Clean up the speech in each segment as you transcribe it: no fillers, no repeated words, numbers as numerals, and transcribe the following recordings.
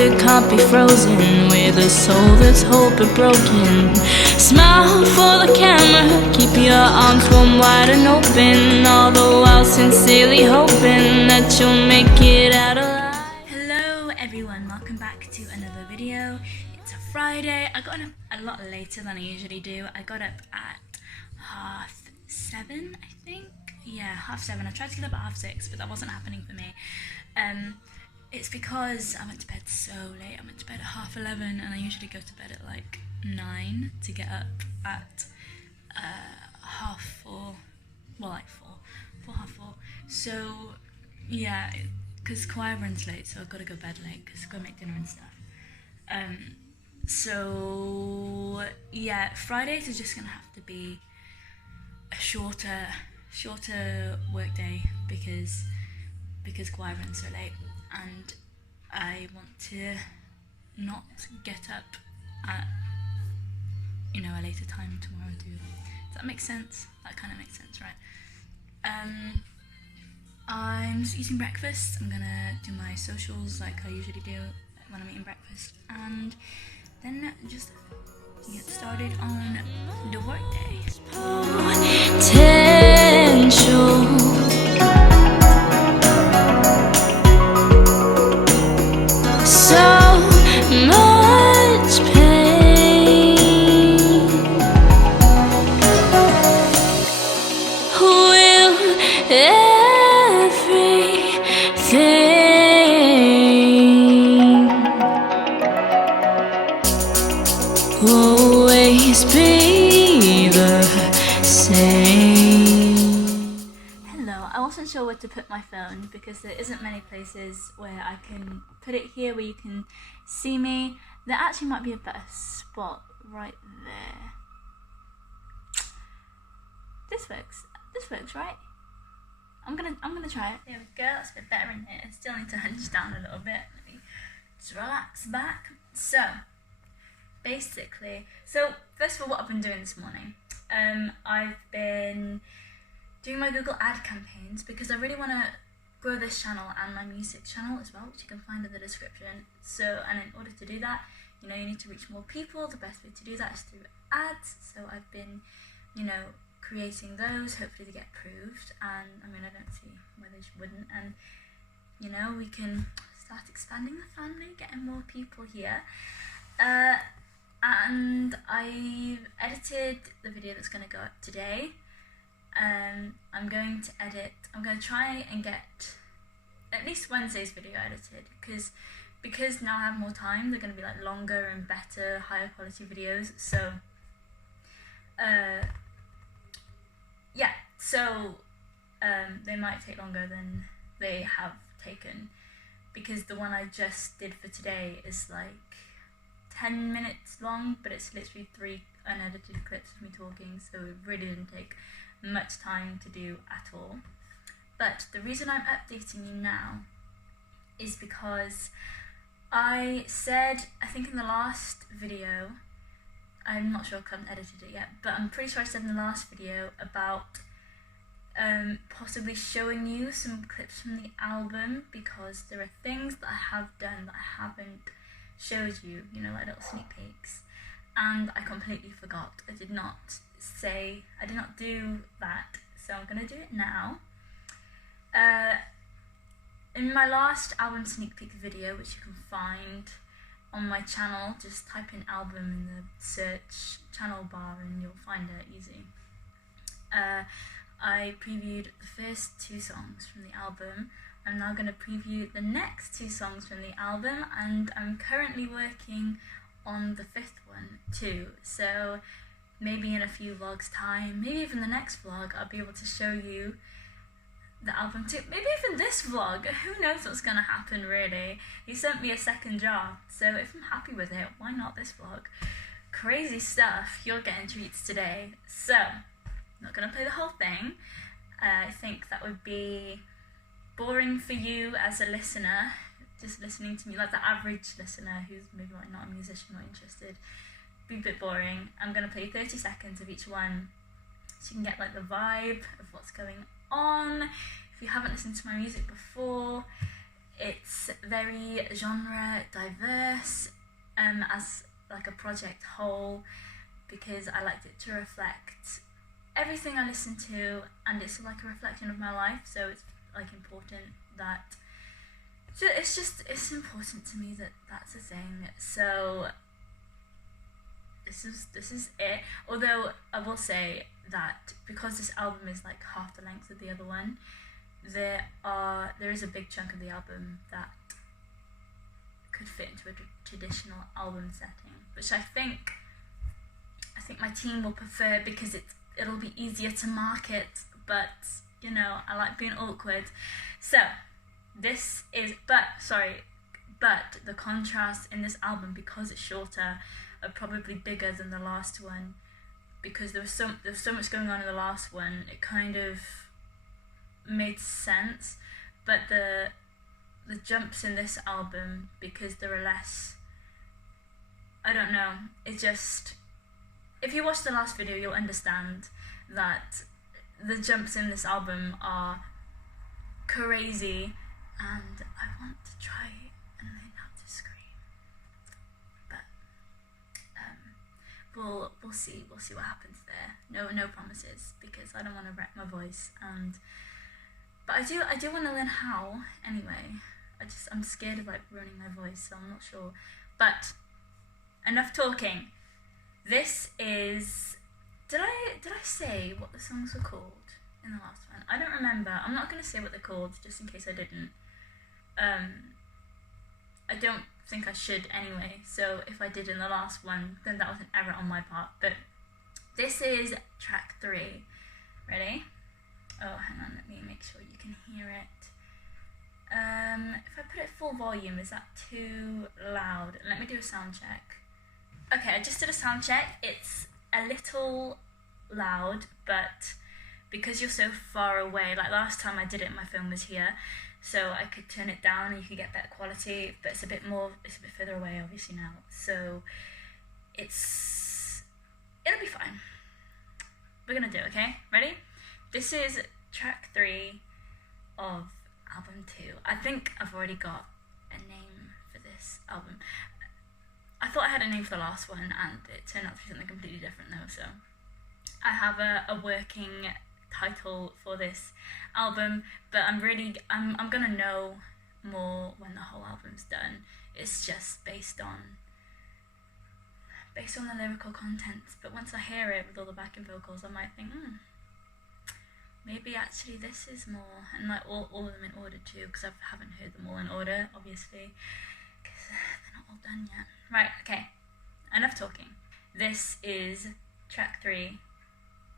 that can't be frozen, with a soul that's hope but broken. Smile for the camera, keep your arms warm, wide and open, all the while sincerely hoping that you'll make it out alive. Hello everyone, welcome back to another video. It's a Friday. I got up a lot later than I usually do. I got up at 7:30, I think. Yeah, 7:30. I tried to get up at 6:30, but that wasn't happening for me. It's because I went to bed so late. I went to bed at 11:30, and I usually go to bed at like 9 to get up at 4:30. Well, like 4:30. So yeah, because choir runs late, so I've got to go to bed late because I've got to make dinner and stuff. So yeah, Fridays are just gonna have to be a shorter work day because choir runs so late, and I want to not get up at a later time tomorrow too. Does that make sense? That kind of makes sense, right? I'm just eating breakfast. I'm gonna do my socials like I usually do when I'm eating breakfast, and then just get started on the work day. Potential. So much pain. Will everything always be the same? Hello, I wasn't sure where to put my phone because there isn't many places where I can put it here where you can see me. There actually might be a better spot right there. This works, right? I'm gonna try it. There we go, that's a bit better in here. I still need to hunch down a little bit. Let me just relax back. So basically, first of all, what I've been doing this morning, I've been doing my Google ad campaigns because I really want to grow this channel and my music channel as well, which you can find in the description. And in order to do that, you need to reach more people. The best way to do that is through ads. So I've been, creating those, hopefully to get approved. And I don't see why they wouldn't. And we can start expanding the family, getting more people here. And I've edited the video that's going to go up today. I'm going to try and get at least Wednesday's video edited because now I have more time. They're going to be like longer and better, higher quality videos. So they might take longer than they have taken, because the one I just did for today is like 10 minutes long, but it's literally 3 unedited clips of me talking, so it really didn't take much time to do at all. But the reason I'm updating you now is because I said, I think in the last video, I'm not sure if I haven't edited it yet, but I'm pretty sure I said in the last video about possibly showing you some clips from the album, because there are things that I have done that I haven't showed you, like little sneak peeks, and I completely forgot. I did not do that, so I'm gonna do it now. In my last album sneak peek video, which you can find on my channel, just type in album in the search channel bar and you'll find it easy. I previewed the first 2 songs from the album. I'm now going to preview the next 2 songs from the album, and I'm currently working on the 5th one too. So maybe in a few vlogs time, maybe even the next vlog, I'll be able to show you the album too. Maybe even this vlog. Who knows what's going to happen, really. He sent me a second draft, so if I'm happy with it, why not this vlog? Crazy stuff. You're getting treats today. So, I'm not going to play the whole thing. I think that would be boring for you as a listener, just listening to me, like the average listener who's maybe like not a musician or interested. Be a bit boring. I'm going to play 30 seconds of each one so you can get like the vibe of what's going on. If you haven't listened to my music before, it's very genre diverse as like a project whole, because I liked it to reflect everything I listen to, and it's like a reflection of my life, so it's like important that it's important to me that that's a thing. So this is it. Although I will say that because this album is like half the length of the other one, there is a big chunk of the album that could fit into a traditional album setting, which I think my team will prefer, because it'll be easier to market, but you know, I like being awkward. So but the contrast in this album, because it's shorter, are probably bigger than the last one, because there was so much going on in the last one, it kind of made sense. But the jumps in this album, because there are less, I don't know, it just, if you watch the last video, you'll understand that the jumps in this album are crazy, and I want to try and learn how to scream. But we'll see what happens there. No promises, because I don't want to wreck my voice, but I do want to learn how anyway. I'm scared of like ruining my voice, so I'm not sure. But enough talking. This is, did I say what the songs were called in the last one? I don't remember. I'm not going to say what they're called, just in case I didn't. I don't think I should anyway, so if I did in the last one, then that was an error on my part. But this is track 3. Ready? Oh, hang on, let me make sure you can hear it. If I put it full volume, is that too loud? Let me do a sound check. Okay, I just did a sound check. It's a little loud, but because you're so far away, like last time I did it, my phone was here, so I could turn it down and you could get better quality, but it's a bit further away obviously now, so it'll be fine. We're gonna do it, okay? Ready? This is track 3 of album 2. I think I've already got a name for this album. I thought I had a name for the last one, and it turned out to be something completely different though, so I have a working title for this album, but I'm gonna know more when the whole album's done. It's just based on the lyrical content, but once I hear it with all the backing vocals, I might think, maybe actually this is more, and like all of them in order too, because I haven't heard them all in order, obviously, because they're not all done yet. Right, okay, enough talking. This is track 3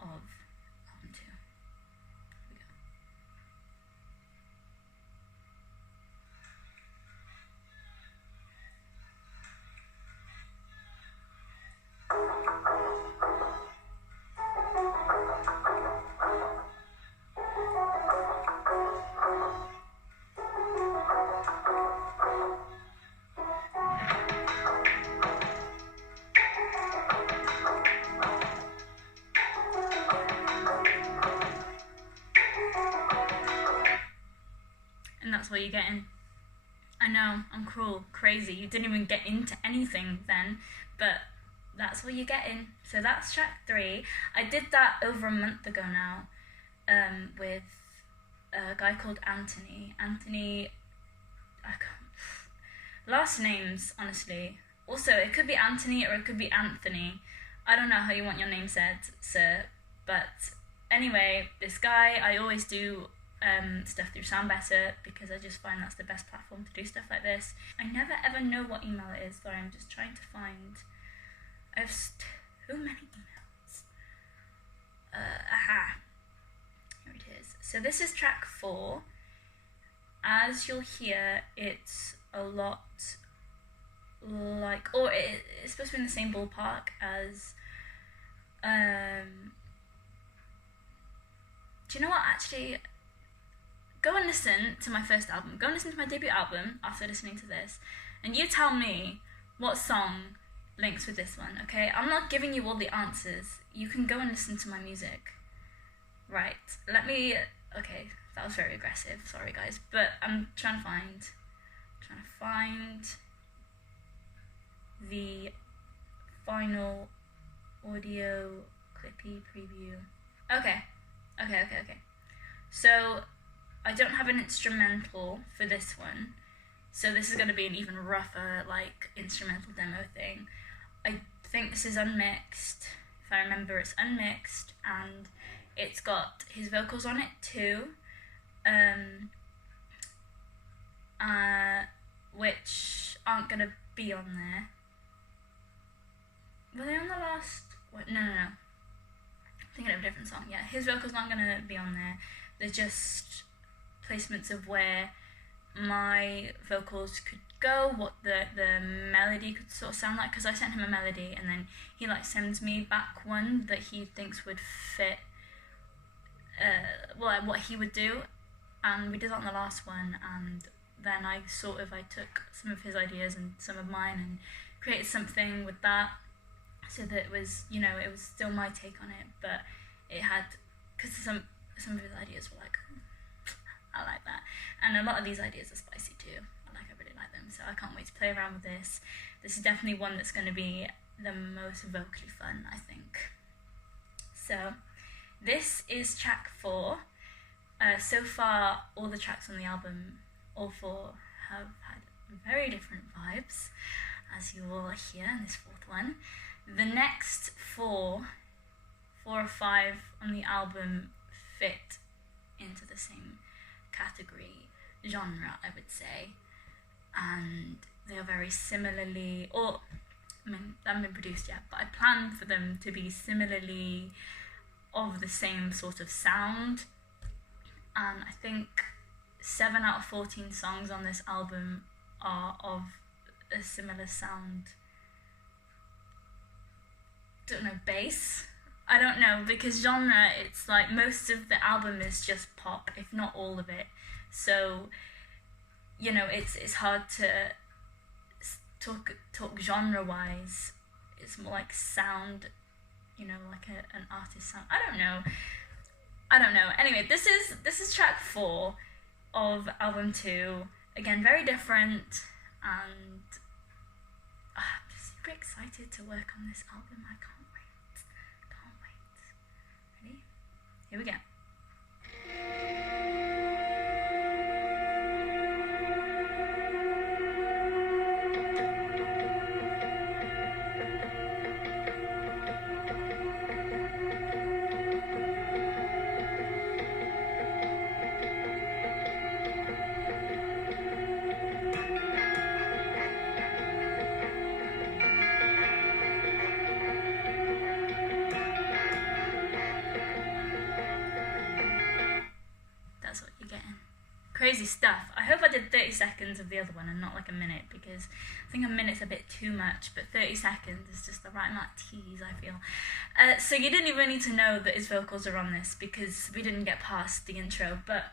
of album 2. Here we go. And that's what you're getting. I know, I'm cruel, crazy. You didn't even get into anything then, but that's what you're getting. So that's track 3. I did that over a month ago now, with a guy called Anthony. Anthony, I can't, last names, honestly. Also, it could be Anthony or it could be Anthony. I don't know how you want your name said, sir. But anyway, this guy, I always do stuff through Sound Better, because I just find that's the best platform to do stuff like this. I never ever know what email it is, sorry, I'm just trying to find. I have too many emails. Here it is. So this is track 4. As you'll hear, it's a lot like, or it's supposed to be in the same ballpark as do you know what, actually, go and listen to my first album. Go and listen to my debut album after listening to this, and you tell me what song links with this one, okay? I'm not giving you all the answers. You can go and listen to my music. Right, okay, that was very aggressive, sorry guys, but I'm trying to find trying to find the final audio clippy preview. Okay. So I don't have an instrumental for this one, so this is going to be an even rougher like instrumental demo thing. I think this is unmixed. If I remember, it's unmixed, and it's got his vocals on it too, which aren't going to be on there. Were they on the last? What? No. I'm thinking of a different song. Yeah, his vocals aren't going to be on there. They're just placements of where my vocals could go, what the melody could sort of sound like, because I sent him a melody and then he like sends me back one that he thinks would fit what he would do, and we did that on the last one, and then I took some of his ideas and some of mine and created something with that, so that it was, it was still my take on it, but it had, because some of his ideas were like, I like that, and a lot of these ideas are spicy too. I really like them, so I can't wait to play around with this. This is definitely one that's going to be the most vocally fun, I think. So this is track 4. So far, all the tracks on the album, all 4, have had very different vibes, as you will hear in this 4th one. The next 4 or 5 on the album fit into the same category, genre, I would say, and they are very similarly, they haven't been produced yet, but I plan for them to be similarly of the same sort of sound, and I think 7 out of 14 songs on this album are of a similar sound. Don't know, bass? I don't know, because genre, it's like most of the album is just pop, if not all of it. So, it's hard to talk genre-wise. It's more like sound, like an artist sound. I don't know. Anyway, this is track 4 of album 2. Again, very different, and I'm just super excited to work on this album. I can't wait. Ready? Here we go. Crazy stuff. I hope I did 30 seconds of the other one and not like a minute, because I think a minute's a bit too much, but 30 seconds is just the right amount of tease, I feel. So you didn't even need to know that his vocals are on this, because we didn't get past the intro, but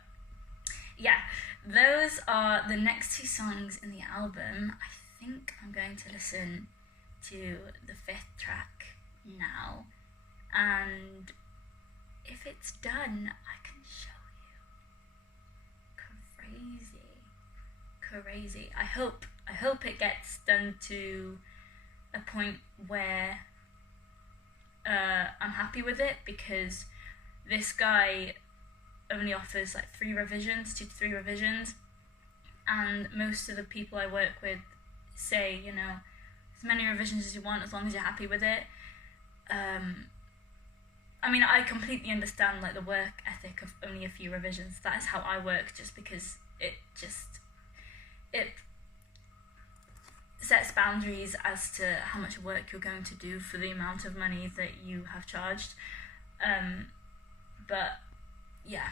yeah, those are the next 2 songs in the album. I think I'm going to listen to the 5th track now, and if it's done, I can show crazy. I hope it gets done to a point where I'm happy with it, because this guy only offers like 2 to 3 revisions, and most of the people I work with say, as many revisions as you want, as long as you're happy with it. I completely understand like the work ethic of only a few revisions. That is how I work, just because it sets boundaries as to how much work you're going to do for the amount of money that you have charged. But yeah,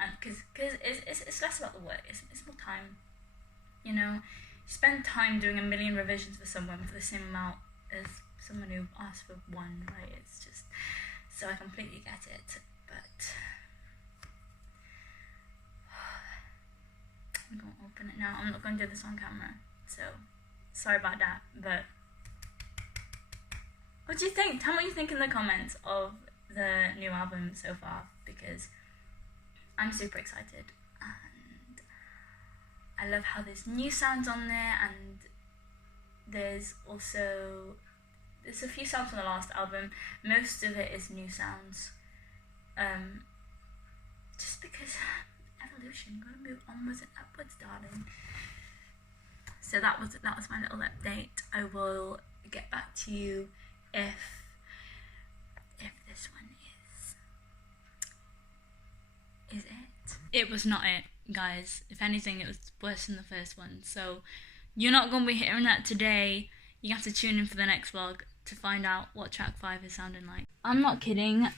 and because it's less about the work, it's more time. You spend time doing a million revisions for someone for the same amount as someone who asked for 1, right? It's just, so I completely get it, but I'm going to open it now. I'm not going to do this on camera, so sorry about that, but what do you think? Tell me what you think in the comments of the new album so far, because I'm super excited, and I love how there's new sounds on there, and there's a few sounds from the last album. Most of it is new sounds. Just because evolution, gotta move onwards and upwards, darling. So that was my little update. I will get back to you if this one is it. It was not it, guys. If anything, it was worse than the first one. So you're not gonna be hearing that today. You have to tune in for the next vlog to find out what track 5 is sounding like. I'm not kidding.